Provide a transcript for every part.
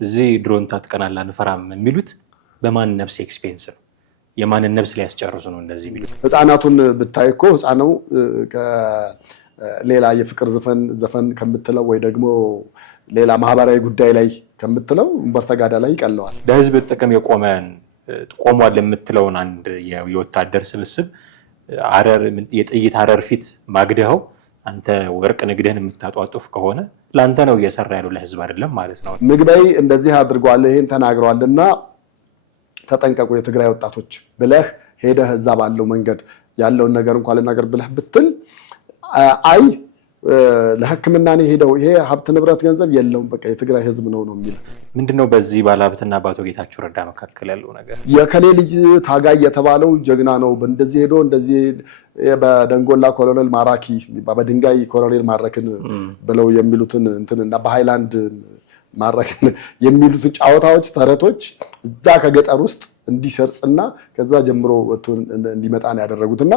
እዚህ ድሮን ታጥቀናል አንፈራም የሚሉት በማን ነፍስ ኤክስፔንስ ነው? የማንን ነፍስ ሊያስጨርሱ ነው እንደዚህ የሚሉት? ህፃናቱን ብታይ እኮ ህፃኑ ሌላ የፍቅር ዘፈን ከምትለው ወይ ደግሞ ሌላ ማህበራዊ ጉዳይ ላይ ከምትለው በርተጋዳ ላይ ይቀለዋል። ለህዝብ ጥቅም ቆሟል የምትለውን አንድ የወታደር ስብስብ የጥይት አረር ፊት ማግደኸው አንተ ወርቅ ንግድህን የምታጧጡፍ ከሆነ ለአንተ ነው እየሰራ ያለው ለህዝብ አይደለም ማለት ነው። ምግበይ እንደዚህ አድርጓል ይሄን ተናግሯልና ተጠንቀቁ የትግራይ ወጣቶች ብለህ ሄደህ እዛ ባለው መንገድ ያለውን ነገር እንኳን ልናገር ብለህ ብትል አይ ለህክምና ነው ሄደው ይሄ ሀብት ንብረት ገንዘብ የለውም በቃ የትግራይ ህዝብ ነው የሚል ምንድነው? በዚህ ባለሀብትና በአቶ ጌታቸው ረዳ መካከል ያለው ነገር የከሌ ልጅ ታጋይ የተባለው ጀግና ነው እንደዚህ ሄዶ እንደዚህ በደንጎላ ኮሎኔል ማራኪ በድንጋይ ኮሎኔል ማረክን ብለው የሚሉትን እንትንና በሃይላንድ ማረክን የሚሉትን ጫዋታዎች ተረቶች እዛ ከገጠር ውስጥ እንዲሰርጽና ከዛ ጀምሮ ወጥቶ እንዲመጣ ነው ያደረጉትና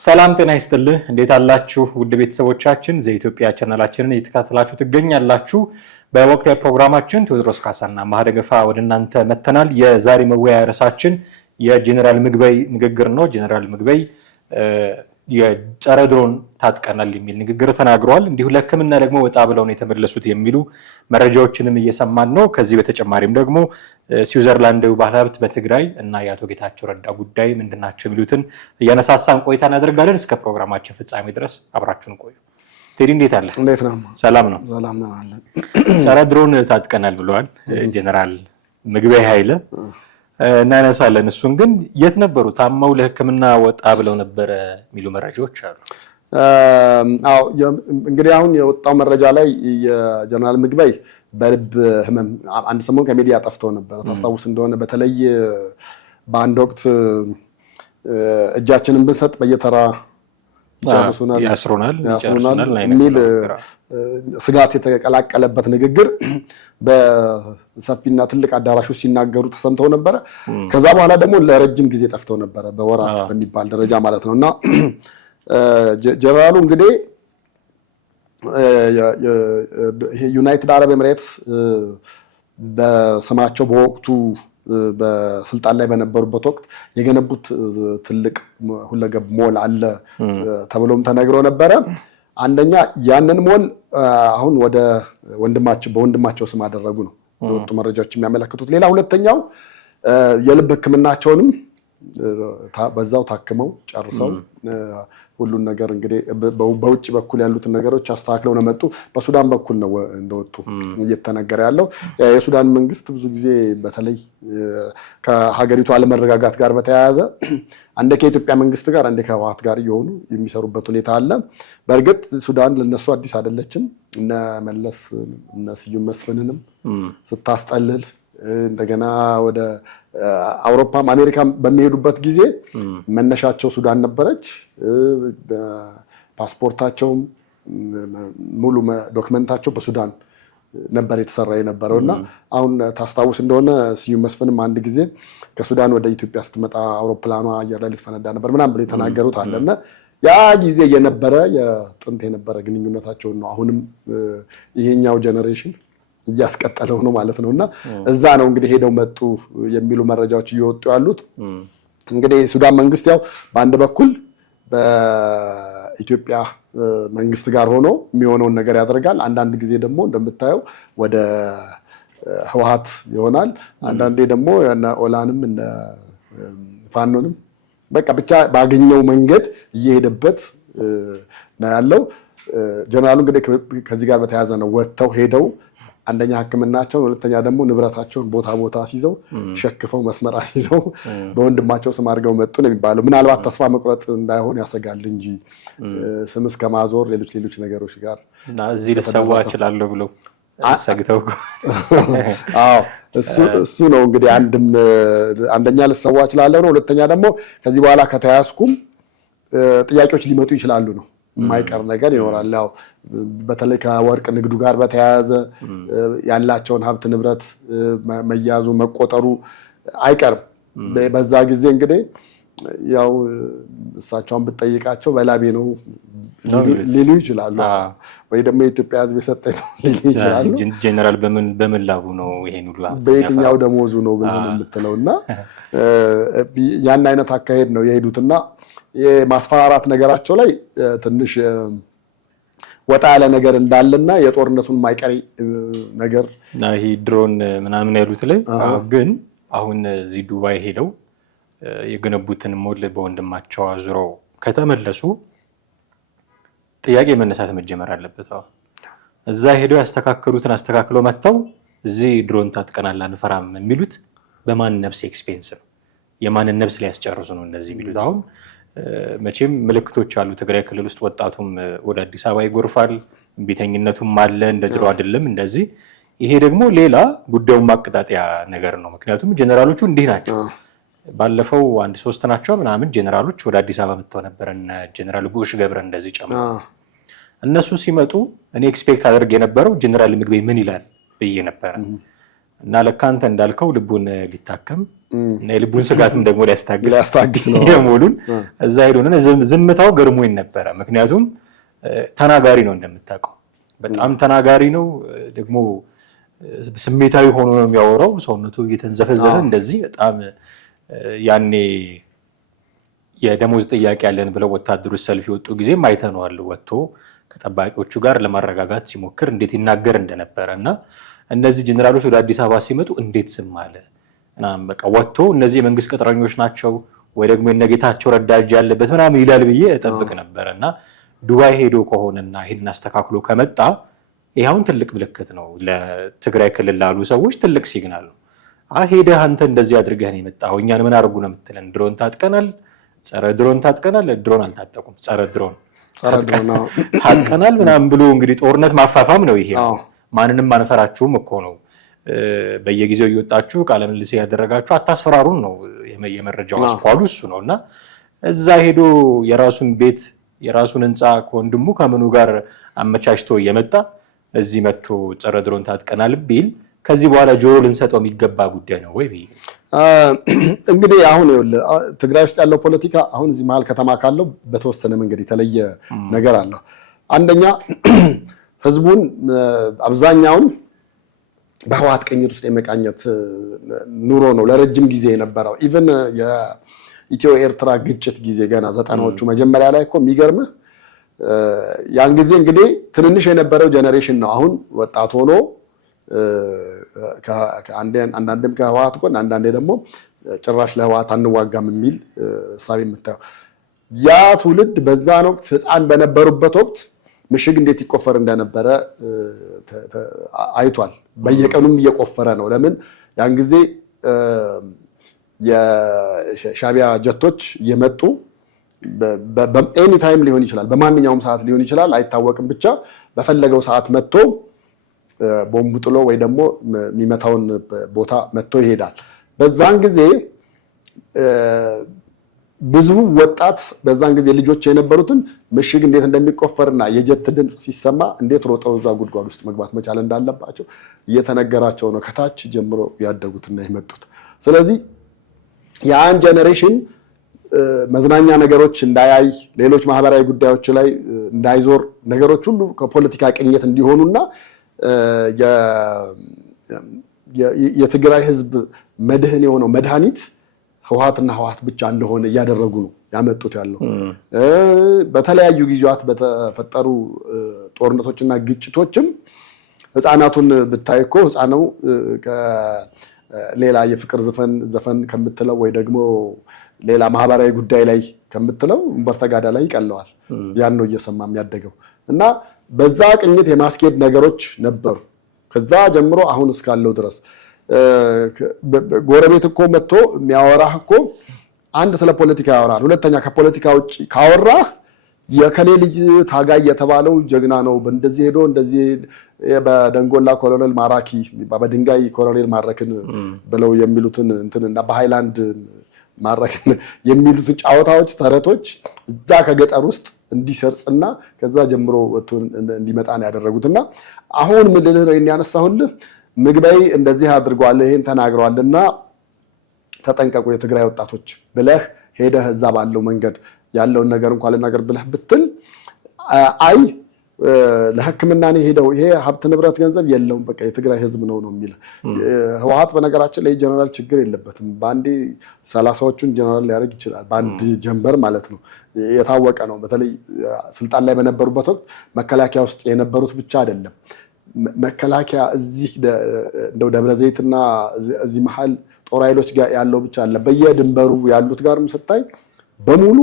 ሰላም ጤና ይስጥልህ። እንዴት አላችሁ ውድ ቤተሰቦቻችን? ዘኢትዮጵያ ቻናላችንን እየተከታተላችሁ ትገኛላችሁ። በወቅታዊ ፕሮግራማችን ቴዎድሮስ ካሳና ማህደገፋ ወደ እናንተ መተናል። የዛሬ መወያያ ርዕሳችን የጀነራል ምግበይ ንግግር ነው። ጀነራል ምግበይ የጸረ ድሮን ታጥቀናል የሚል ንግግር ተናግረዋል። እንዲሁ ለሕክምና ደግሞ ወጣ ብለው ነው የተመለሱት የሚሉ መረጃዎችንም እየሰማን ነው። ከዚህ በተጨማሪም ደግሞ ስዊዘርላንዳዊ ባለሀብት በትግራይ እና የአቶ ጌታቸው ረዳ ጉዳይ ምንድናቸው የሚሉትን እያነሳሳን ቆይታ እናደርጋለን። እስከ ፕሮግራማችን ፍጻሜ ድረስ አብራችሁን ቆዩ። ቴዲ እንዴት አለ? እንዴት ነው? ሰላም ነው? ሰላም ነው አለ። ጸረ ድሮን ታጥቀናል ብለዋል ጀነራል ምግበይ ኃይለ እናነሳለን። እሱን ግን የት ነበሩ? ታማው ለሕክምና ወጣ ብለው ነበረ የሚሉ መረጃዎች አሉ። አዎ እንግዲህ አሁን የወጣው መረጃ ላይ የጀነራል ምግበይ በልብ ህመም አንድ ሰሞን ከሚዲያ ጠፍተው ነበር። ታስታውስ እንደሆነ በተለይ በአንድ ወቅት እጃችንን ብንሰጥ በየተራ ያስሩናል የሚል ስጋት የተቀላቀለበት ንግግር በሰፊና ትልቅ አዳራሽ ውስጥ ሲናገሩ ተሰምተው ነበረ። ከዛ በኋላ ደግሞ ለረጅም ጊዜ ጠፍተው ነበረ፣ በወራት በሚባል ደረጃ ማለት ነው። እና ጀነራሉ እንግዲህ ዩናይትድ አረብ ኤምሬትስ በስማቸው በወቅቱ በስልጣን ላይ በነበሩበት ወቅት የገነቡት ትልቅ ሁለገብ ሞል አለ ተብሎም ተነግሮ ነበረ። አንደኛ ያንን ሞል አሁን ወደ በወንድማቸው ስም አደረጉ ነው የወጡ መረጃዎች የሚያመለክቱት። ሌላ ሁለተኛው የልብ ሕክምናቸውንም በዛው ታክመው ጨርሰው ሁሉን ነገር እንግዲህ በውጭ በኩል ያሉትን ነገሮች አስተካክለው ነው መጡ። በሱዳን በኩል ነው እንደወጡ እየተነገረ ያለው። የሱዳን መንግስት ብዙ ጊዜ በተለይ ከሀገሪቱ አለመረጋጋት ጋር በተያያዘ አንደ ከኢትዮጵያ መንግስት ጋር አንደ ከህወሓት ጋር እየሆኑ የሚሰሩበት ሁኔታ አለ። በእርግጥ ሱዳን ለነሱ አዲስ አይደለችም። እነ መለስ እነ ስዩም መስፍንንም ስታስጠልል እንደገና ወደ አውሮፓም አሜሪካም በሚሄዱበት ጊዜ መነሻቸው ሱዳን ነበረች። ፓስፖርታቸውም ሙሉ ዶክመንታቸው በሱዳን ነበር የተሰራ የነበረው እና አሁን ታስታውስ እንደሆነ ስዩም መስፍንም አንድ ጊዜ ከሱዳን ወደ ኢትዮጵያ ስትመጣ አውሮፕላኗ አየር ላይ ልትፈነዳ ነበር ምናምን ብለው የተናገሩት አለና ያ ጊዜ የጥንት የነበረ ግንኙነታቸውን ነው አሁንም ይሄኛው ጀነሬሽን እያስቀጠለው ነው ማለት ነውና እዛ ነው እንግዲህ ሄደው መጡ የሚሉ መረጃዎች እየወጡ ያሉት። እንግዲህ ሱዳን መንግስት ያው በአንድ በኩል በኢትዮጵያ መንግስት ጋር ሆኖ የሚሆነውን ነገር ያደርጋል። አንዳንድ ጊዜ ደግሞ እንደምታየው ወደ ህወሓት ይሆናል። አንዳንዴ ደግሞ ኦላንም እነ ፋኖንም በቃ ብቻ ባገኘው መንገድ እየሄደበት ነው ያለው። ጀነራሉ እንግዲህ ከዚህ ጋር በተያያዘ ነው ወጥተው ሄደው አንደኛ ሕክምናቸውን ሁለተኛ ደግሞ ንብረታቸውን ቦታ ሲይዘው ሸክፈው መስመር ይዘው በወንድማቸው ስም አድርገው መጡ ነው የሚባለው። ምናልባት ተስፋ መቁረጥ እንዳይሆን ያሰጋል እንጂ ስም እስከ ማዞር ሌሎች ነገሮች ጋር እዚህ ልሰዋ እችላለሁ ብለው ሰግተው አዎ እሱ ነው እንግዲህ አንደኛ ልሰዋ እችላለሁ ነው። ሁለተኛ ደግሞ ከዚህ በኋላ ከተያዝኩም ጥያቄዎች ሊመጡ ይችላሉ ነው። የማይቀር ነገር ይኖራል። ያው በተለይ ከወርቅ ንግዱ ጋር በተያያዘ ያላቸውን ሀብት ንብረት መያዙ መቆጠሩ አይቀርም። በዛ ጊዜ እንግዲህ ያው እሳቸውን ብትጠይቃቸው በላቤ ነው ሊሉ ይችላሉ ወይ ደግሞ የኢትዮጵያ ሕዝብ የሰጠኝ ነው ሊሉ ይችላሉ። ጄኔራል በምን ላቡ ነው ይሄን ሁሉ በየትኛው ደሞዙ ነው ብለህ ነው የምትለውና ያን አይነት አካሄድ ነው የሄዱትና የማስፈራራት ነገራቸው ላይ ትንሽ ወጣ ያለ ነገር እንዳለና የጦርነቱን ማይቀር ነገር ይሄ ድሮን ምናምን ያሉት ላይ ግን አሁን እዚህ ዱባይ ሄደው የገነቡትን ሞል በወንድማቸው አዙረው ከተመለሱ ጥያቄ መነሳት መጀመር አለበት። እዛ ሄደው ያስተካከሉትን አስተካክለው መጥተው እዚህ ድሮን ታጥቀናል አንፈራም የሚሉት በማን ነፍስ ኤክስፔንስ ነው? የማንን ነፍስ ሊያስጨርሱ ነው እንደዚህ የሚሉት? አሁን መቼም ምልክቶች አሉ። ትግራይ ክልል ውስጥ ወጣቱም ወደ አዲስ አበባ ይጎርፋል፣ እምቢተኝነቱም አለ፣ እንደ ድሮ አይደለም እንደዚህ። ይሄ ደግሞ ሌላ ጉዳዩን ማቀጣጠያ ነገር ነው። ምክንያቱም ጀነራሎቹ እንዲህ ናቸው። ባለፈው 1-3 ናቸው ምናምን ጀነራሎች ወደ አዲስ አበባ መጥተው ነበር እና ጀነራል ጎሽ ገብረ እንደዚህ ጨምሮ እነሱ ሲመጡ እኔ ኤክስፔክት አደርግ የነበረው ጀነራል ምግቤ ምን ይላል ብዬ ነበረ እና ለካ አንተ እንዳልከው ልቡን ሊታከም እና የልቡን ስጋትም ደግሞ ሊያስታግስ ነው የሞሉን እዛ ሄዶን ዝምታው ገርሞኝ ነበረ። ምክንያቱም ተናጋሪ ነው እንደምታውቀው፣ በጣም ተናጋሪ ነው። ደግሞ ስሜታዊ ሆኖ ነው የሚያወራው። ሰውነቱ እየተንዘፈዘፈ እንደዚህ በጣም ያኔ የደሞዝ ጥያቄ ያለን ብለው ወታደሮች ሰልፍ የወጡ ጊዜም አይተነዋል። ወጥቶ ከጠባቂዎቹ ጋር ለማረጋጋት ሲሞክር እንዴት ይናገር እንደነበረ እና እነዚህ ጀነራሎች ወደ አዲስ አበባ ሲመጡ እንዴት ዝም አለ ምናምን በቃ ወጥቶ እነዚህ የመንግስት ቅጥረኞች ናቸው ወይ ደግሞ የነጌታቸው ረዳጅ ያለበት ምናምን ይላል ብዬ እጠብቅ ነበር እና ዱባይ ሄዶ ከሆነና ይሄን አስተካክሎ ከመጣ ይሄውን ትልቅ ምልክት ነው ለትግራይ ክልል ላሉ ሰዎች ትልቅ ሲግናል ነው። ሄደህ አንተ እንደዚህ አድርገህ ነው የመጣው እኛን ምን አድርጉ ነው የምትለን? ድሮን ታጥቀናል፣ ጸረ ድሮን ታጥቀናል። ድሮን አልታጠቁም፣ ጸረ ድሮን ታጥቀናል ምናምን ብሎ እንግዲህ ጦርነት ማፋፋም ነው ይሄ። ማንንም አንፈራችሁም እኮ ነው በየጊዜው እየወጣችሁ ቃለ ምልልስ ያደረጋችሁ አታስፈራሩን ነው የመረጃው አስኳሉ እሱ ነው። እና እዛ ሄዶ የራሱን ቤት የራሱን ህንፃ ከወንድሙ ከምኑ ጋር አመቻችቶ እየመጣ እዚህ መጥቶ ጸረ ድሮን ታጥቀናል ቢል ከዚህ በኋላ ጆሮ ልንሰጠው የሚገባ ጉዳይ ነው ወይ? እንግዲህ አሁን ይኸውልህ ትግራይ ውስጥ ያለው ፖለቲካ አሁን እዚህ መሀል ከተማ ካለው በተወሰነ መንገድ የተለየ ነገር አለው። አንደኛ ህዝቡን አብዛኛውን በህወሓት ቅኝት ውስጥ የመቃኘት ኑሮ ነው ለረጅም ጊዜ የነበረው። ኢቭን የኢትዮ ኤርትራ ግጭት ጊዜ ገና 90ዎቹ መጀመሪያ ላይ እኮ የሚገርምህ ያን ጊዜ እንግዲህ ትንንሽ የነበረው ጄኔሬሽን ነው አሁን ወጣት ሆኖ አንዳንዴም ከህወሓት ጎን አንዳንዴ ደግሞ ጭራሽ ለህወሓት አንዋጋም የሚል እሳቤ የምታየው ያ ትውልድ በዛን ወቅት ህፃን በነበሩበት ወቅት ምሽግ እንዴት ይቆፈር እንደነበረ አይቷል። በየቀኑም እየቆፈረ ነው። ለምን ያን ጊዜ የሻቢያ ጀቶች የመጡ በኤኒ ታይም ሊሆን ይችላል፣ በማንኛውም ሰዓት ሊሆን ይችላል፣ አይታወቅም። ብቻ በፈለገው ሰዓት መጥቶ ቦምቡ ጥሎ ወይ ደግሞ የሚመታውን ቦታ መጥቶ ይሄዳል። በዛን ጊዜ ብዙ ወጣት በዛን ጊዜ ልጆች የነበሩትን ምሽግ እንዴት እንደሚቆፈርና የጀት ድምፅ ሲሰማ እንዴት ሮጠው እዛ ጉድጓድ ውስጥ መግባት መቻል እንዳለባቸው እየተነገራቸው ነው ከታች ጀምሮ ያደጉትና የመጡት። ስለዚህ ያን ጄኔሬሽን መዝናኛ ነገሮች እንዳያይ፣ ሌሎች ማህበራዊ ጉዳዮች ላይ እንዳይዞር፣ ነገሮች ሁሉ ከፖለቲካ ቅኝት እንዲሆኑና የትግራይ ህዝብ መድህን የሆነው መድኃኒት ህወሓትና ህወሓት ብቻ እንደሆነ እያደረጉ ነው ያመጡት ያለው። በተለያዩ ጊዜያት በተፈጠሩ ጦርነቶችና ግጭቶችም ህፃናቱን ብታይ እኮ ህፃኑ ከሌላ የፍቅር ዘፈን ከምትለው ወይ ደግሞ ሌላ ማህበራዊ ጉዳይ ላይ ከምትለው በርተጋዳ ላይ ይቀለዋል። ያን ነው እየሰማ የሚያደገው እና በዛ ቅኝት የማስኬድ ነገሮች ነበሩ ከዛ ጀምሮ አሁን እስካለው ድረስ። ጎረቤት እኮ መጥቶ የሚያወራህ እኮ አንድ ስለ ፖለቲካ ያወራል፣ ሁለተኛ ከፖለቲካ ውጭ ካወራህ የከሌ ልጅ ታጋይ የተባለው ጀግና ነው እንደዚህ ሄዶ እንደዚህ በደንጎላ ኮሎኔል ማራኪ በድንጋይ ኮሎኔል ማረክን ብለው የሚሉትን እንትንና በሃይላንድ ማረክን የሚሉትን ጨዋታዎች፣ ተረቶች እዛ ከገጠር ውስጥ እንዲሰርጽና ከዛ ጀምሮ ወጥቶ እንዲመጣ ነው ያደረጉትና አሁን ምን ልልህ ነው የሚያነሳሁልህ ምግበይ እንደዚህ አድርጓል ይሄን ተናግሯልና ተጠንቀቁ የትግራይ ወጣቶች ብለህ ሄደህ እዛ ባለው መንገድ ያለውን ነገር እንኳን ልናገር ብለህ ብትል አይ ለሕክምና ነው ሄደው ይሄ ሀብት ንብረት ገንዘብ የለውም በቃ የትግራይ ህዝብ ነው የሚል ህወሓት በነገራችን ላይ ጀነራል ችግር የለበትም ባንዴ 30ዎቹን ጀነራል ሊያደርግ ይችላል በአንድ ጀንበር ማለት ነው የታወቀ ነው በተለይ ስልጣን ላይ በነበሩበት ወቅት መከላከያ ውስጥ የነበሩት ብቻ አይደለም መከላከያ እዚህ እንደው ደብረዘይትና እዚህ መሃል ጦር ኃይሎች ጋር ያለው ብቻ አለ በየድንበሩ ያሉት ጋርም ስታይ በሙሉ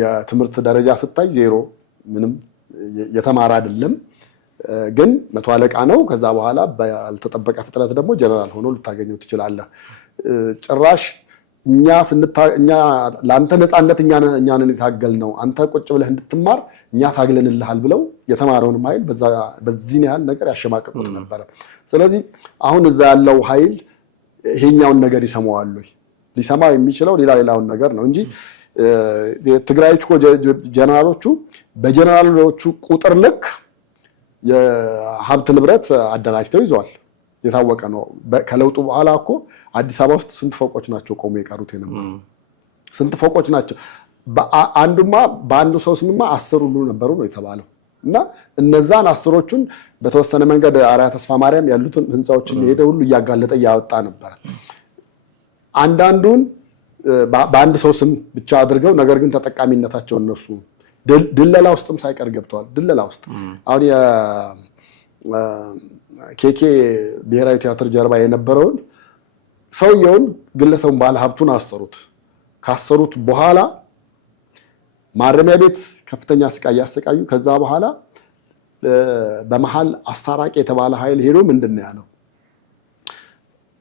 የትምህርት ደረጃ ስታይ ዜሮ ምንም የተማረ አይደለም ግን 100 አለቃ ነው ከዛ በኋላ ባልተጠበቀ ፍጥነት ደግሞ ጀነራል ሆኖ ልታገኘው ትችላለህ ጭራሽ እኛ ላንተ ነፃነት እኛንን የታገልነው አንተ ቁጭ ብለህ እንድትማር እኛ ታግለንልሃል ብለው የተማረውን ኃይል በዚህ ያህል ነገር ያሸማቀቁት ነበር ስለዚህ አሁን እዛ ያለው ኃይል ይሄኛውን ነገር ይሰማዋል ሊሰማ የሚችለው ሌላውን ነገር ነው እንጂ ትግራዮች ጀነራሎቹ በጀነራሎቹ ቁጥር ልክ የሀብት ንብረት አደራጅተው ይዘዋል የታወቀ ነው ከለውጡ በኋላ እኮ አዲስ አበባ ውስጥ ስንት ፎቆች ናቸው ቆሞ የቀሩት የነበሩ ስንት ፎቆች ናቸው አንዱማ በአንዱ ሰው ስምማ 10 ሁሉ ነበሩ ነው የተባለው እና እነዛን 10ዎቹን በተወሰነ መንገድ አርያ ተስፋ ማርያም ያሉትን ህንጻዎችን ሄደ ሁሉ እያጋለጠ ያወጣ ነበር አንዳንዱን በአንድ ሰው ስም ብቻ አድርገው ነገር ግን ተጠቃሚነታቸው እነሱ ድለላ ውስጥም ሳይቀር ገብተዋል ድለላ ውስጥ አሁን የኬኬ ብሔራዊ ቲያትር ጀርባ የነበረውን ሰውየውን ግለሰቡን ባለ ሀብቱን ካሰሩት በኋላ ማረሚያ ቤት ከፍተኛ ስቃይ ያሰቃዩ ከዛ በኋላ በመሃል አሳራቂ የተባለ ኃይል ሄዶ ምንድነው ያለው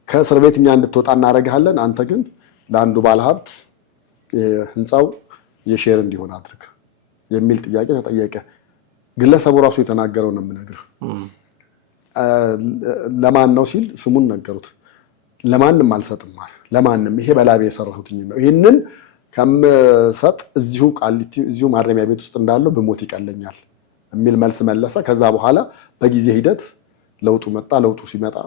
ከእስር ቤት እኛ እንድትወጣ እናደርጋለን አንተ ግን ለአንዱ ባለ ሀብት ህንጻው የሼር እንዲሆን አድርግ የሚል ጥያቄ ተጠየቀ ግለሰቡ ራሱ የተናገረው ነው የምነግርህ ለማን ነው ሲል ስሙን ነገሩት ለማንም አልሰጥም ማለት ለማንም ይሄ በላቤ የሰራሁትኝ ነው ይሄንን ከምሰጥ እዚሁ ቃሊቲ እዚሁ ማረሚያ ቤት ውስጥ እንዳለው በሞት ይቀለኛል የሚል መልስ መለሰ ከዛ በኋላ በጊዜ ሂደት ለውጡ መጣ ለውጡ ሲመጣ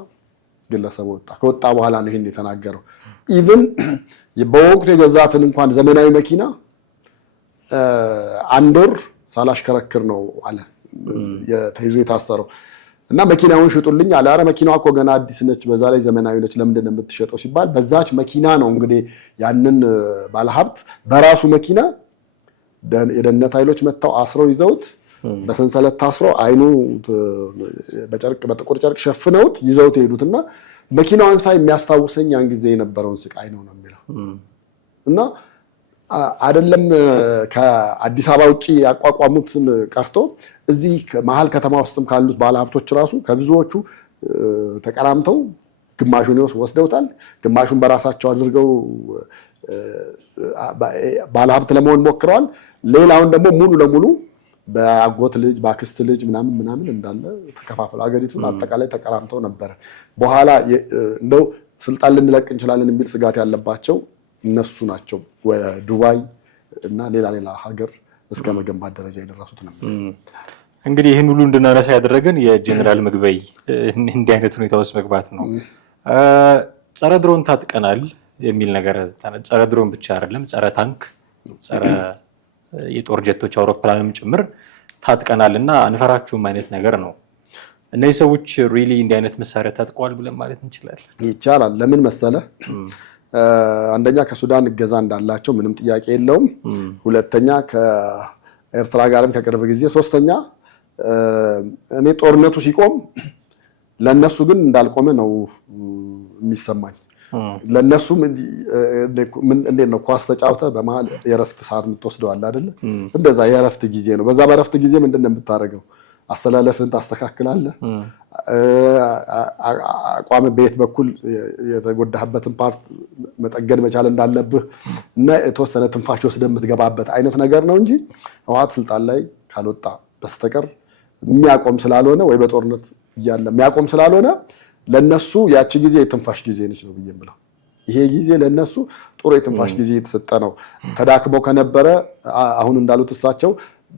ግለሰቡ ከወጣ በኋላ ነው ይሄን የተናገረው ኢቭን በወቅቱ የገዛትን እንኳን ዘመናዊ መኪና አንድ ወር ሳላሽከረክር ነው አለ ተይዞ የታሰረው እና መኪናውን ሽጡልኝ አለ አረ መኪናዋ እኮ ገና አዲስ ነች በዛ ላይ ዘመናዊ ነች ለምንድን ነው የምትሸጠው ሲባል በዛች መኪና ነው እንግዲህ ያንን ባለሀብት በራሱ መኪና የደህንነት ኃይሎች መጣው አስረው ይዘውት በሰንሰለት ታስሮ አይኑ በጥቁር ጨርቅ ሸፍነውት ይዘውት ሄዱትና መኪናዋን ሳይ የሚያስታውሰኝ ያን ጊዜ የነበረውን ስቃይ ነው የሚለው እና አይደለም ከአዲስ አበባ ውጪ ያቋቋሙትን ቀርቶ እዚህ መሀል ከተማ ውስጥም ካሉት ባለሀብቶች ራሱ ከብዙዎቹ ተቀራምተው ግማሹን ወስደውታል ግማሹን በራሳቸው አድርገው ባለሀብት ለመሆን ሞክረዋል ሌላውን ደግሞ ሙሉ ለሙሉ በአጎት ልጅ በአክስት ልጅ ምናምን እንዳለ ተከፋፈሉ አገሪቱን አጠቃላይ ተቀራምተው ነበር በኋላ እንደው ስልጣን ልንለቅ እንችላለን የሚል ስጋት ያለባቸው እነሱ ናቸው ዱባይ እና ሌላ ሀገር እስከ መገንባት ደረጃ የደረሱት ነበር እንግዲህ ይህን ሁሉ እንድናነሳ ያደረገን የጀነራል ምግበይ እንዲህ አይነት ሁኔታ ውስጥ መግባት ነው ጸረ ድሮን ታጥቀናል የሚል ነገር ጸረ ድሮን ብቻ አይደለም ጸረ ታንክ ጸረ የጦር ጀቶች አውሮፕላንም ጭምር ታጥቀናልና አንፈራችሁም አይነት ነገር ነው እነዚህ ሰዎች ሪሊ እንዲህ አይነት መሳሪያ ታጥቀዋል ብለን ማለት እንችላለን ይቻላል ለምን መሰለ አንደኛ ከሱዳን እገዛ እንዳላቸው ምንም ጥያቄ የለውም ሁለተኛ ከኤርትራ ጋርም ከቅርብ ጊዜ ሶስተኛ እኔ ጦርነቱ ሲቆም ለነሱ ግን እንዳልቆመ ነው የሚሰማኝ ለነሱ እንዴት ነው ኳስ ተጫውተህ በመሃል የረፍት ሰዓት የምትወስደው አለ አይደል እንደዛ የረፍት ጊዜ ነው በዛ በረፍት ጊዜ ምንድነው የምታረገው አሰላለፍን ታስተካክላለህ አቋም ቤት በኩል የተጎዳህበትን ፓርት መጠገን መቻል እንዳለብህ እና የተወሰነ ትንፋሽ ወስደህ የምትገባበት አይነት ነገር ነው እንጂ ህወሓት ስልጣን ላይ ካልወጣ በስተቀር የሚያቆም ስላልሆነ ወይ በጦርነት እያለ የሚያቆም ስላልሆነ ለነሱ ያቺ ጊዜ የትንፋሽ ጊዜ ነች ነው ብዬምለው ይሄ ጊዜ ለነሱ ጥሩ የትንፋሽ ጊዜ የተሰጠ ነው ተዳክመው ከነበረ አሁን እንዳሉት እሳቸው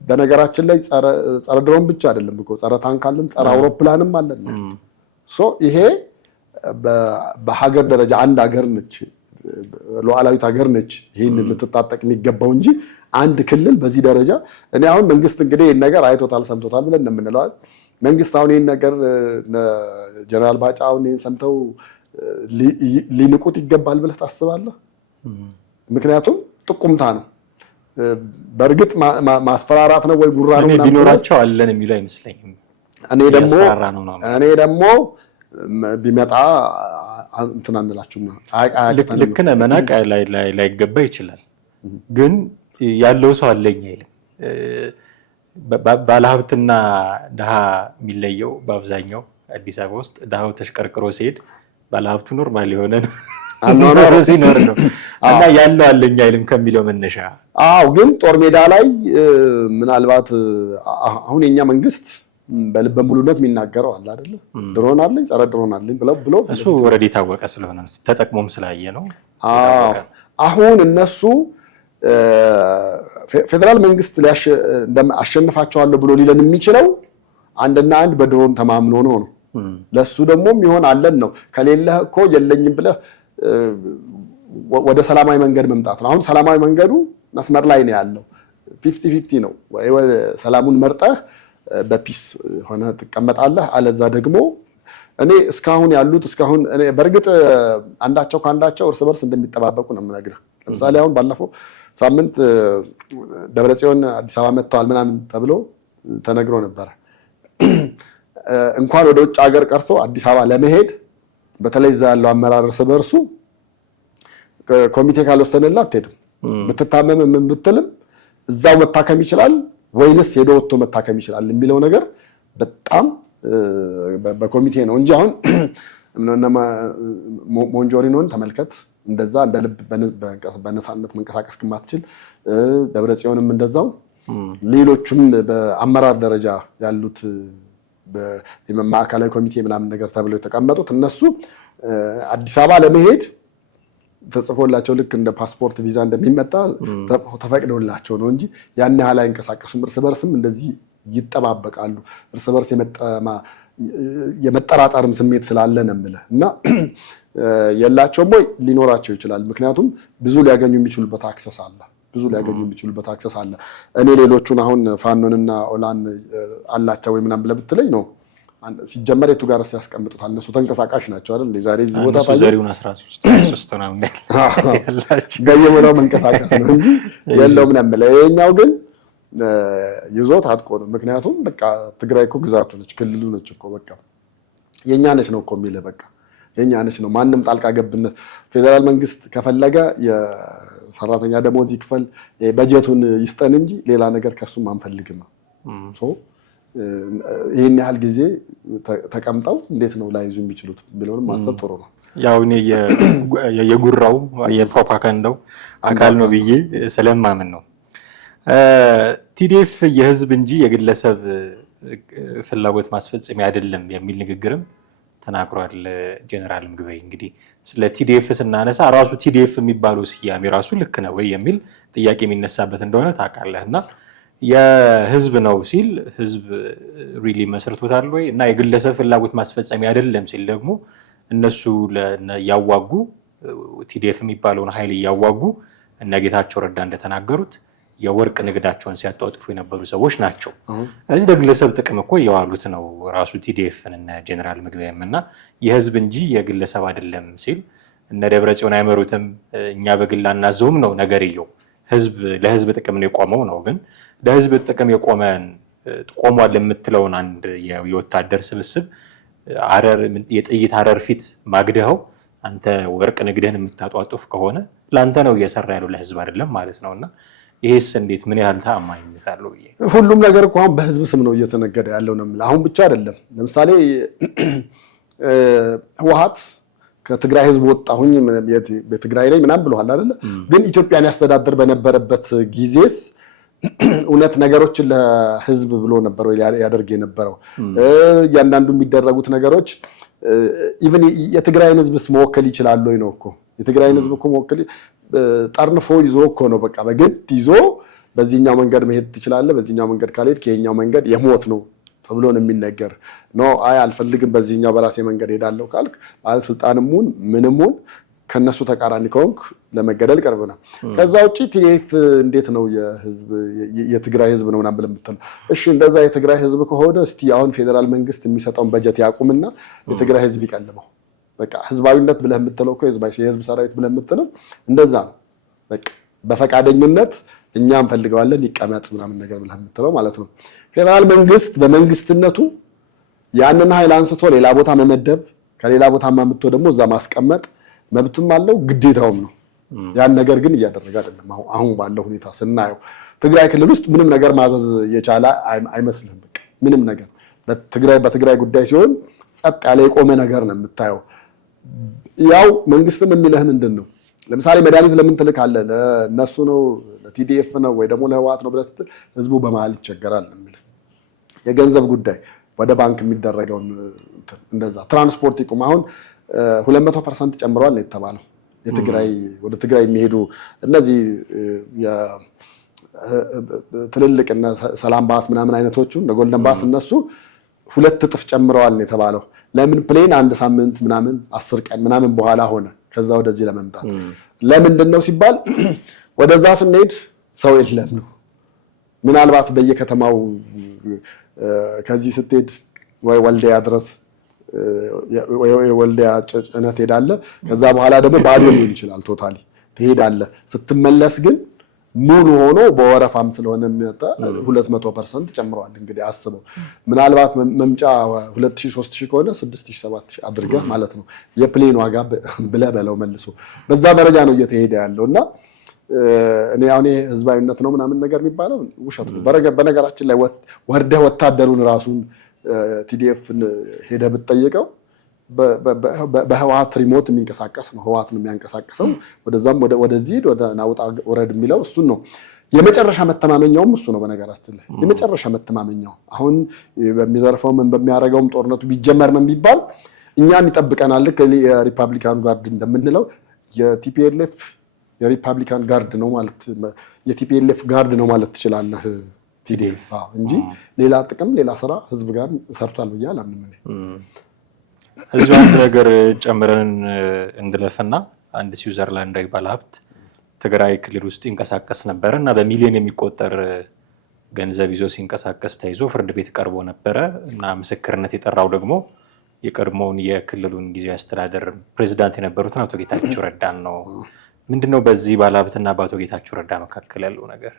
በነገራችን ላይ ጸረ ድሮን ብቻ አይደለም እኮ ጸረ ታንክ አለን ጸረ አውሮፕላንም አለን ይሄ በሀገር ደረጃ አንድ ሀገር ነች ሉዓላዊት ሀገር ነች ይሄን ልትጣጠቅ የሚገባው እንጂ አንድ ክልል በዚህ ደረጃ እኔ አሁን መንግስት እንግዲህ ይሄን ነገር አይቶታል ሰምቶታል ብለን እንምንለው መንግስት አሁን ይሄን ነገር ጀነራል ባጫ አሁን ይሄን ሰምተው ሊንቁት ይገባል ብለህ ታስባለህ? ምክንያቱም ጥቁምታ ነው። በእርግጥ ማስፈራራት ነው ወይ ጉራ ነው ምናምን ቢኖራቸው አለን የሚለው አይመስለኝም። እኔ ደግሞ ቢመጣ እንትን አንላችሁም ነው ልክ ነህ። መናቅ ላይገባ ይችላል፣ ግን ያለው ሰው አለኝ አይልም። ባለሀብትና ድሃ የሚለየው በአብዛኛው አዲስ አበባ ውስጥ ድሃው ተሽቀርቅሮ ሲሄድ ባለሀብቱ ኖርማል የሆነ ነው ሲኖር ነው እና ያለው አለኝ አይልም ከሚለው መነሻ። አዎ፣ ግን ጦር ሜዳ ላይ ምናልባት አሁን የኛ መንግስት በልበ ሙሉነት የሚናገረው አለ አይደለ? ድሮን አለኝ ጸረ ድሮን አለኝ ብሎ እሱ ኦልሬዲ ታወቀ ስለሆነ ተጠቅሞም ስላየ ነው። አሁን እነሱ ፌደራል መንግስት አሸንፋቸዋለሁ ብሎ ሊለን የሚችለው አንድና አንድ በድሮን ተማምኖ ነው። ለሱ ደግሞ የሚሆን አለን ነው። ከሌለህ እኮ የለኝም ብለህ ወደ ሰላማዊ መንገድ መምጣት ነው። አሁን ሰላማዊ መንገዱ መስመር ላይ ነው ያለው። 50-50 ነው። ወይ ሰላሙን መርጠህ በፒስ ሆነ ትቀመጣለህ፣ አለዛ ደግሞ እኔ እስካሁን ያሉት እኔ በእርግጥ አንዳቸው ከአንዳቸው እርስ በርስ እንደሚጠባበቁ ነው የምነግርህ። ለምሳሌ አሁን ባለፈው ሳምንት ደብረጽዮን አዲስ አበባ መጥተዋል ምናምን ተብሎ ተነግሮ ነበረ። እንኳን ወደ ውጭ ሀገር ቀርቶ አዲስ አበባ ለመሄድ በተለይ እዛ ያለው አመራር እርስ በርሱ ኮሚቴ ካልወሰነላት አትሄድም። ብትታመም ምን ብትልም እዛው መታከም ይችላል ወይንስ ሄዶ ወጥቶ መታከም ይችላል የሚለው ነገር በጣም በኮሚቴ ነው እንጂ አሁን ሞንጆሪኖን ተመልከት፣ እንደዛ እንደ ልብ በነፃነት መንቀሳቀስ ከማትችል ደብረጽዮንም እንደዛው ሌሎቹም በአመራር ደረጃ ያሉት በማዕከላዊ ኮሚቴ ምናምን ነገር ተብለው የተቀመጡት እነሱ አዲስ አበባ ለመሄድ ተጽፎላቸው ልክ እንደ ፓስፖርት ቪዛ እንደሚመጣ ተፈቅዶላቸው ነው እንጂ ያን ያህል አይንቀሳቀሱም። እርስ በርስም እንደዚህ ይጠባበቃሉ። እርስ በርስ የመጠራጠርም ስሜት ስላለ ነው የምልህ እና የላቸውም ወይ ሊኖራቸው ይችላል። ምክንያቱም ብዙ ሊያገኙ የሚችሉበት አክሰስ አለ። እኔ ሌሎቹን አሁን ፋኖንና ኦላን አላቸው ወይ ምናምን ብለህ ብትለኝ ነው ሲጀመር የቱ ጋር ሲያስቀምጡታል? እነሱ ተንቀሳቃሽ ናቸው አይደል? ዛሬ እዚህ ቦታ ታዲያ ዘሪውን 13 ነው ያላችሁ ገየመው መንቀሳቀስ ነው እንጂ የለውም ነው የምልህ። የኛው ግን ይዞት አጥቆ ነው። ምክንያቱም በቃ ትግራይ እኮ ግዛቱ ነች፣ ክልሉ ነች እኮ በቃ የኛ ነች ነው እኮ የሚልህ በቃ የኛ ነች ነው። ማንም ጣልቃ ገብነት ፌደራል መንግስት ከፈለገ የሰራተኛ ደሞዝ ይክፈል በጀቱን ይስጠን እንጂ ሌላ ነገር ከሱም አንፈልግም ነው። ይሄን ያህል ጊዜ ተቀምጠው እንዴት ነው ላይዙ የሚችሉት ቢለውንም ማሰብ ጥሩ ነው። ያው እኔ የጉራው የፕሮፓጋንዳው አካል ነው ብዬ ስለማምን ነው። ቲዲኤፍ የህዝብ እንጂ የግለሰብ ፍላጎት ማስፈጸሚያ አይደለም የሚል ንግግርም ተናግሯል ጀነራል ምግበይ። እንግዲህ ስለ ቲዲኤፍ ስናነሳ ራሱ ቲዲኤፍ የሚባለው ስያሜ ራሱ ልክ ነው ወይ የሚል ጥያቄ የሚነሳበት እንደሆነ ታውቃለህ። እና የህዝብ ነው ሲል ህዝብ ሪሊ መስርቶታል ወይ እና የግለሰብ ፍላጎት ማስፈጸሚያ አይደለም ሲል ደግሞ እነሱ ያዋጉ ቲዲኤፍ የሚባለውን ኃይል እያዋጉ እነ ጌታቸው ረዳ እንደተናገሩት የወርቅ ንግዳቸውን ሲያጧጥፉ የነበሩ ሰዎች ናቸው። ስለዚህ ለግለሰብ ጥቅም እኮ እየዋሉት ነው ራሱ ቲዲኤፍን እና ጀነራል ምግበይም እና የህዝብ እንጂ የግለሰብ አይደለም ሲል እነ ደብረጽዮን አይመሩትም እኛ በግል አናዘውም ነው ነገርየው። ህዝብ ለህዝብ ጥቅም ነው የቆመው ነው። ግን ለህዝብ ጥቅም ቆሟል የምትለውን አንድ የወታደር ስብስብ የጥይት አረር ፊት ማግደኸው አንተ ወርቅ ንግድህን የምታጧጡፍ ከሆነ ለአንተ ነው እየሰራ ያለው ለህዝብ አይደለም ማለት ነውና ይሄስ እንዴት ምን ያህል ተአማኝነት አለው? ሁሉም ነገር እኮ አሁን በህዝብ ስም ነው እየተነገደ ያለው ነው። አሁን ብቻ አይደለም። ለምሳሌ ህወሓት ከትግራይ ህዝብ ወጣሁኝ በትግራይ ላይ ምናምን ብለዋል አይደለ? ግን ኢትዮጵያን ያስተዳድር በነበረበት ጊዜስ እውነት ነገሮችን ለህዝብ ብሎ ነበር ወይ ያደርግ የነበረው? እያንዳንዱ የሚደረጉት ነገሮች ኢቭን የትግራይን ህዝብስ መወከል ይችላል ወይ ነው እኮ። የትግራይን ህዝብ እኮ መወከል ጠርንፎ ይዞ እኮ ነው በቃ በግድ ይዞ በዚህኛው መንገድ መሄድ ትችላለህ፣ በዚህኛው መንገድ ካልሄድክ ይሄኛው መንገድ የሞት ነው ተብሎ ነው የሚነገር ነው። አይ አልፈልግም በዚህኛው በራሴ መንገድ ሄዳለሁ ካልክ ባለስልጣንም ሁን ምንም ሁን ከነሱ ተቃራኒ ከሆንክ ለመገደል ቅርብ ነው። ከዛ ውጪ ቲዲኤፍ እንዴት ነው የትግራይ ህዝብ ነው ምናምን ብለምተው እሺ እንደዛ የትግራይ ህዝብ ከሆነ እስቲ አሁን ፌደራል መንግስት የሚሰጠውን በጀት ያቁምና የትግራይ ህዝብ ይቀልበው። በቃ ህዝባዊነት ብለህ የምትለው እኮ የህዝብ ሰራዊት ብለህ የምትለው እንደዛ ነው። በቃ በፈቃደኝነት እኛ እንፈልገዋለን ይቀመጥ ምናምን ነገር ብለህ የምትለው ማለት ነው። ፌደራል መንግስት በመንግስትነቱ ያንን ኃይል አንስቶ ሌላ ቦታ መመደብ ከሌላ ቦታ ማምጥቶ ደግሞ እዛ ማስቀመጥ መብትም አለው ግዴታውም ነው። ያን ነገር ግን እያደረገ አይደለም። አሁን ባለው ሁኔታ ስናየው ትግራይ ክልል ውስጥ ምንም ነገር ማዘዝ የቻለ አይመስልም። በቃ ምንም ነገር በትግራይ ጉዳይ ሲሆን ጸጥ ያለ የቆመ ነገር ነው የምታየው። ያው መንግስትም የሚልህ ምንድነው ለምሳሌ መድኃኒት ለምን ትልካለህ? ለነሱ ነው ለቲዲኤፍ ነው ወይ ደግሞ ለህወሓት ነው ብለህ ስትል ህዝቡ በመሀል ይቸገራል የሚል የገንዘብ ጉዳይ ወደ ባንክ የሚደረገውን እንደዛ ትራንስፖርት ይቁም። አሁን 200% ጨምሯል ነው የተባለው። ወደ ትግራይ የሚሄዱ እነዚህ ትልልቅ እና ሰላም ባስ ምናምን አይነቶቹ ለጎልደን ባስ እነሱ 2 እጥፍ ጨምረዋል ነው የተባለው። ለምን ፕሌን 1 ሳምንት ምናምን 10 ቀን ምናምን በኋላ ሆነ ከዛ ወደዚህ ለመምጣት። ለምንድን ነው ሲባል ወደዛ ስንሄድ ሰው የለም ነው። ምናልባት በየከተማው ከዚህ ስትሄድ ወይ ወልዲያ ድረስ ወልዲያ ጭነት ሄዳለህ። ከዛ በኋላ ደግሞ ባዶ ሊሆን ይችላል ቶታሊ ትሄዳለህ። ስትመለስ ግን ሙሉ ሆኖ በወረፋም ስለሆነ የሚመጣ 200% ጨምሯል። እንግዲህ አስበው ምናልባት መምጫ 2000 3000 ከሆነ 6000 7000 አድርገህ ማለት ነው የፕሌን ዋጋ ብለህ በለው መልሶ በዛ ደረጃ ነው እየተሄደ ያለውና እኔ አሁን ህዝባዊነት ነው ምናምን ነገር የሚባለው ውሸት ነው። በነገራችን ላይ ወርደህ ወታደሩን ራሱን ቲዲኤፍን ሄደህ ብትጠይቀው በህወሓት ሪሞት የሚንቀሳቀስ ነው። ህወሓት ነው የሚያንቀሳቅሰው። ወደዛም ወደዚህ ወደ ናውጣ ወረድ የሚለው እሱን ነው። የመጨረሻ መተማመኛውም እሱ ነው። በነገራችን ላይ የመጨረሻ መተማመኛው አሁን በሚዘርፈው ምን በሚያደርገውም ጦርነቱ ቢጀመር ምን ቢባል እኛን ይጠብቀናል። የሪፐብሊካን ጋርድ እንደምንለው የቲፒኤልኤፍ የሪፐብሊካን ጋርድ ነው ማለት የቲፒኤልኤፍ ጋርድ ነው ማለት ትችላለህ ቲዲኤፍ እንጂ ሌላ ጥቅም ሌላ ስራ ህዝብ ጋር ሰርቷል ብዬ አላምንም። እዚሁ አንድ ነገር ጨምረን እንድለፍና አንድ ስዊዘርላንዳዊ ባለሀብት ትግራይ ክልል ውስጥ ይንቀሳቀስ ነበር እና በሚሊዮን የሚቆጠር ገንዘብ ይዞ ሲንቀሳቀስ ተይዞ ፍርድ ቤት ቀርቦ ነበረ እና ምስክርነት የጠራው ደግሞ የቀድሞውን የክልሉን ጊዜያዊ አስተዳደር ፕሬዚዳንት የነበሩትን አቶ ጌታቸው ረዳን ነው። ምንድነው በዚህ ባለሀብትና በአቶ ጌታቸው ረዳ መካከል ያለው ነገር?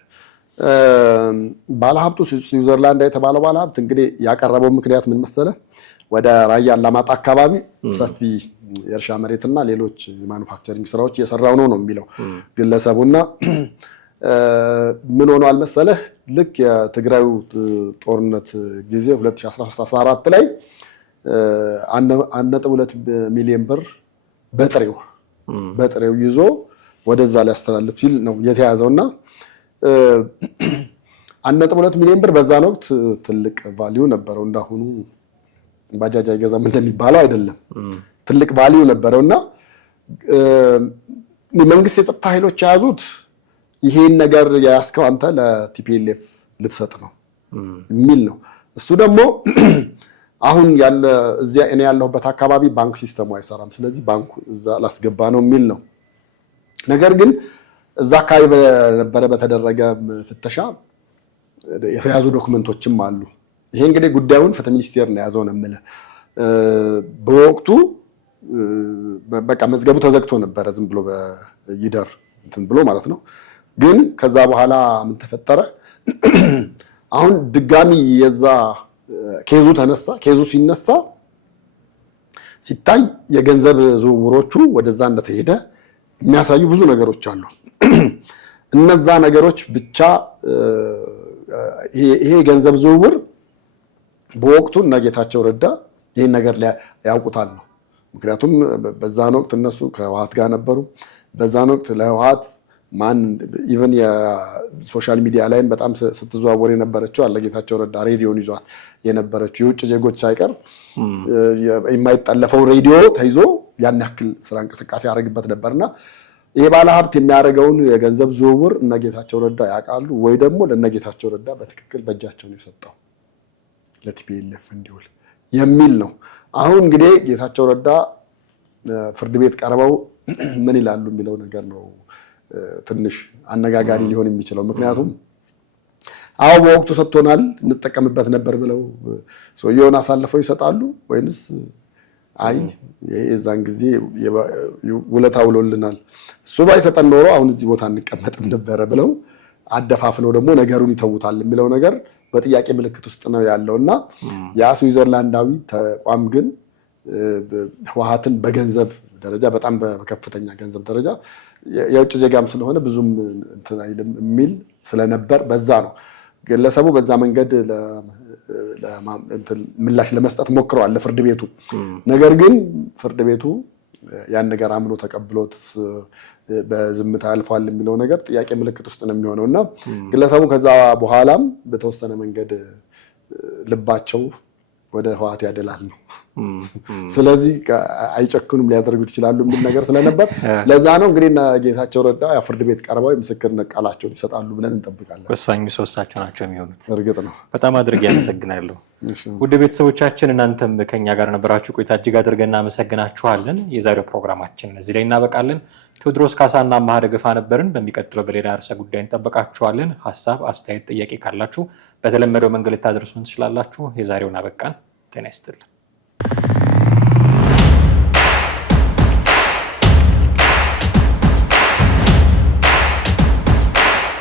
ባለሀብቱ ስዊዘርላንድ የተባለው ባለሀብት እንግዲህ ያቀረበው ምክንያት ምን መሰለ? ወደ ራያ አላማጣ አካባቢ ሰፊ የእርሻ መሬትና ሌሎች የማኑፋክቸሪንግ ስራዎች እየሰራው ነው የሚለው ግለሰቡና ምን ሆኗል መሰለህ? ልክ የትግራዩ ጦርነት ጊዜ 2013-14 ላይ 1.2 ሚሊዮን ብር በጥሬው ይዞ ወደዛ ሊያስተላልፍ ሲል ነው የተያዘውና 1.2 ሚሊዮን ብር በዛን ወቅት ትልቅ ቫልዩ ነበረው። እንዳሁኑ ባጃጅ አይገዛም እንደሚባለው አይደለም። ትልቅ ቫልዩ ነበረውና መንግስት የጸጥታ ኃይሎች የያዙት ይሄን ነገር ያስከው አንተ ለቲፒኤልኤፍ ልትሰጥ ነው የሚል ነው። እሱ ደግሞ አሁን ያለ እዚያ እኔ ያለሁበት አካባቢ ባንክ ሲስተሙ አይሰራም፣ ስለዚህ ባንኩ እዛ ላስገባ ነው የሚል ነው። ነገር ግን እዛ አካባቢ በተደረገ ፍተሻ የተያዙ ዶክመንቶችም አሉ። ይሄ እንግዲህ ጉዳዩን ፍትህ ሚኒስቴር ነው ያዘው ነው የምልህ። በወቅቱ በቃ መዝገቡ ተዘግቶ ነበረ ዝም ብሎ በይደር እንትን ብሎ ማለት ነው። ግን ከዛ በኋላ ምን ተፈጠረ? አሁን ድጋሚ የዛ ኬዙ ተነሳ። ኬዙ ሲነሳ ሲታይ የገንዘብ ዝውውሮቹ ወደዛ እንደተሄደ የሚያሳዩ ብዙ ነገሮች አሉ። እነዛ ነገሮች ብቻ ይሄ ገንዘብ ዝውውር በወቅቱ እና ጌታቸው ረዳ ይሄን ነገር ያውቁታል ነው። ምክንያቱም በዛን ወቅት እነሱ ከህወሓት ጋር ነበሩ። በዛን ወቅት ለህወሓት ማን ኢቨን የሶሻል ሚዲያ ላይም በጣም ስትዘዋወር የነበረችው አለ ጌታቸው ረዳ ሬዲዮን ይዟት የነበረችው የውጭ ዜጎች ሳይቀር የማይጠለፈው ሬዲዮ ተይዞ ያን ያክል ስራ እንቅስቃሴ ያደርግበት ነበርና ይሄ ባለሀብት የሚያደርገውን የገንዘብ ዝውውር እነ ጌታቸው ረዳ ያውቃሉ ወይ ደግሞ ለእነ ጌታቸው ረዳ በትክክል በእጃቸው ነው የሰጠው ለቲፒኤልኤፍ እንዲውል የሚል ነው። አሁን እንግዲህ ጌታቸው ረዳ ፍርድ ቤት ቀርበው ምን ይላሉ የሚለው ነገር ነው ትንሽ አነጋጋሪ ሊሆን የሚችለው። ምክንያቱም አዎ በወቅቱ ሰጥቶናል እንጠቀምበት ነበር ብለው ሰውየውን አሳልፈው ይሰጣሉ ወይንስ አይ የዛን ጊዜ ውለታ ውሎልናል እሱ ባይሰጠን ኖሮ አሁን እዚህ ቦታ እንቀመጥም ነበረ ብለው አደፋፍነው ደግሞ ነገሩን ይተውታል የሚለው ነገር በጥያቄ ምልክት ውስጥ ነው ያለውና ያ ስዊዘርላንዳዊ ተቋም ግን ህወሓትን በገንዘብ ደረጃ በጣም በከፍተኛ ገንዘብ ደረጃ የውጭ ዜጋም ስለሆነ ብዙም እንትን አይደለም የሚል ስለነበር በዛ ነው ግለሰቡ በዛ መንገድ ምላሽ ለመስጠት ሞክረዋል ለፍርድ ቤቱ። ነገር ግን ፍርድ ቤቱ ያን ነገር አምኖ ተቀብሎት በዝምታ ያልፋል የሚለው ነገር ጥያቄ ምልክት ውስጥ ነው የሚሆነውና ግለሰቡ ከዛ በኋላም በተወሰነ መንገድ ልባቸው ወደ ህወሓት ያደላል ነው። ስለዚህ አይጨክኑም ሊያደርጉት ይችላሉ የሚል ነገር ስለነበር ለዛ ነው እንግዲህ ጌታቸው ረዳ ፍርድ ቤት ቀርበው የምስክርነት ቃላቸውን ይሰጣሉ ብለን እንጠብቃለን። ወሳኙ ሰውሳቸው ናቸው የሚሆኑት። እርግጥ ነው። በጣም አድርጌ አመሰግናለሁ። ውድ ቤተሰቦቻችን እናንተም ከኛ ጋር ነበራችሁ ቆይታ እጅግ አድርገን እናመሰግናችኋለን። የዛሬው ፕሮግራማችን እዚህ ላይ እናበቃለን። ቴዎድሮስ ካሳና አማሃ ደገፋ ነበርን። በሚቀጥለው በሌላ ርዕሰ ጉዳይ እንጠብቃችኋለን። ሀሳብ፣ አስተያየት፣ ጥያቄ ካላችሁ በተለመደው መንገድ ልታደርሱን ትችላላችሁ። የዛሬውን አበቃን። ጤና ይስጥልን።